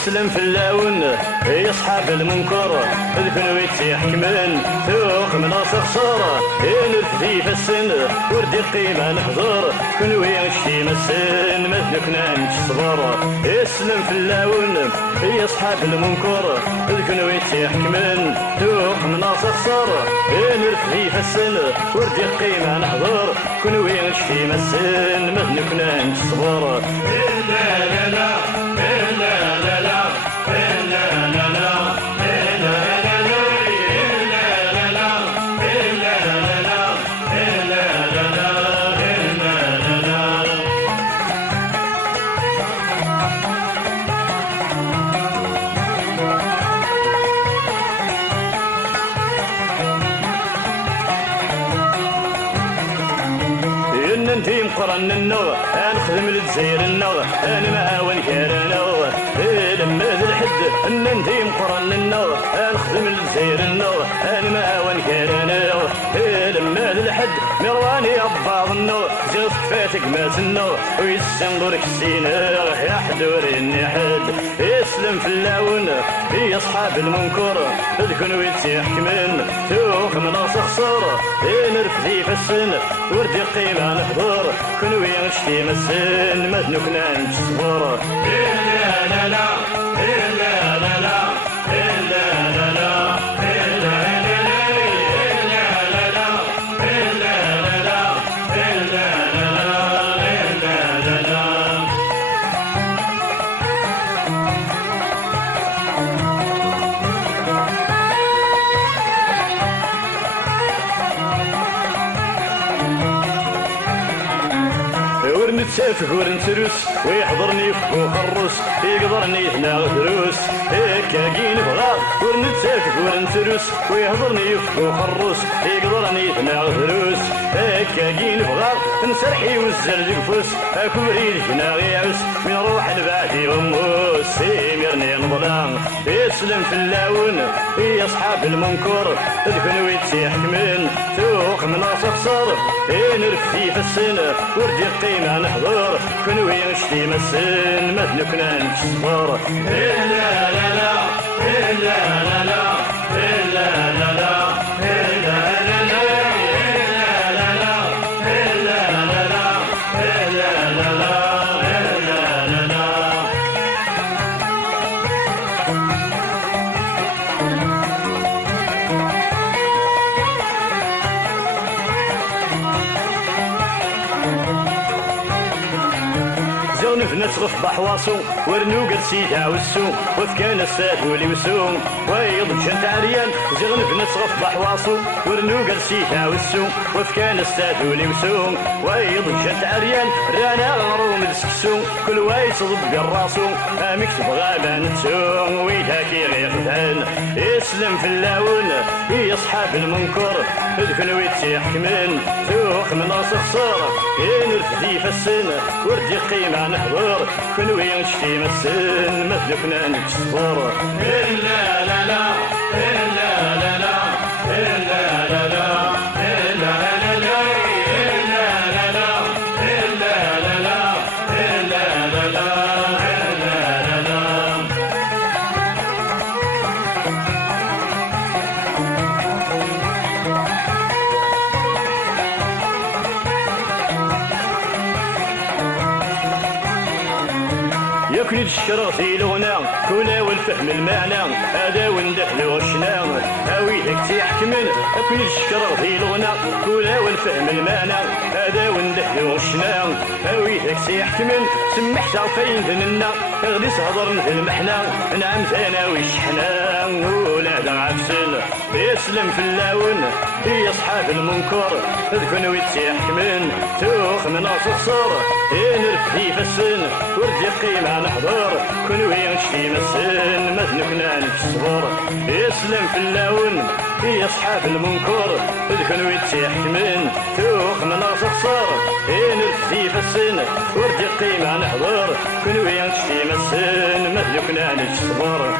يسلم في اللون يا صحاب المنكر ذكنوا يتحكمن ثوق من خسر نرفي في السن وردي قيمة نحضر كنو يمشي مسن مثلكنا نتصبر يسلم في اللون يا صحاب المنكر ذكنوا يتحكمن ثوق من خسر نرفي في السن وردي قيمة نحضر كنو يمشي مسن مثلكنا نتصبر لا لا لا انتي مقرن النغ نخدم للجزائر النغ انا معاون كارنغ لما ذا الحد ان انتي مقرن النغ نخدم للجزائر النغ انا معاون كارنغ لما ذا الحد مرواني اباض النغ جوز فاتك مات النغ ويسن لك السينغ يا حدوري حد يسلم في اللون يا اصحاب المنكر تكونوا يتحكمن توخ من خسر نرفدي في السن وردي قيمة نحضر كنو يغشتي مسن ما نكنا نتصبر لا لا لا لا لا لا لا لا لا نتسافق ورنتروس ويحضرني وخرس يقدرني هنا غدروس كاين بغا ورنتسافق ورنتروس ويحضرني وخرس يقدرني هنا غدروس كاين بغا نسرحي والزل الفوس اكبري هنا غيعس من روح البعدي وموس يمرني نظلام يسلم في اللون يا اصحاب المنكر الفنو يتحكمن توق من خسر نرفي في السن وردي قيمة نحضر كنو يمشي مسن مثلكنا نتصبر لا لا لا لا لا لا لا لا نصرف بحواصو ورنو قرسي عاوسو وفكان الساد ولي وسوم ويض جنت عريان زغنف نصرف بحواصو ورنو قرسي عاوسو وفكان الساد ولي وسوم ويض جنت عريان رانا غروم السكسو كل واي صدب بالراسو امك تبغى نتسوم ويتاكي غير فتان يسلم في اللون يا اصحاب المنكر ادخلوا يتحكمن توخ من راس خسارة نرفدي في السن وردي قيمة نحضر كنو يمشي مسن مثلكنا نتصبر لا لا لا لا لا لا لا لا ياكل الشرطي لغنا كولا والفهم المعنى هذا وندخلو الشنا هاويلك تيحكمن ياكل الشرطي لغنا كولا والفهم المعنى هذا وندخلو الشنا هاويلك تيحكمن سمح تعرفين ذننا غدي صهضر مثل المحنا نعم ثانا ويشحنا ولا دا عفسن يسلم في اللون يا اصحاب المنكر اذكنوا يتحكمن توخ من خسر نرفدي في السن وردي قيمة نحضر كنو يمشي مسن مثلكنا نتصبر يسلم في اللون يا اصحاب المنكر اذكنوا يتحكمن توخ من خسر نرفدي في السن وردي قيمة نحضر كنو يمشي مسن مثلكنا نتصبر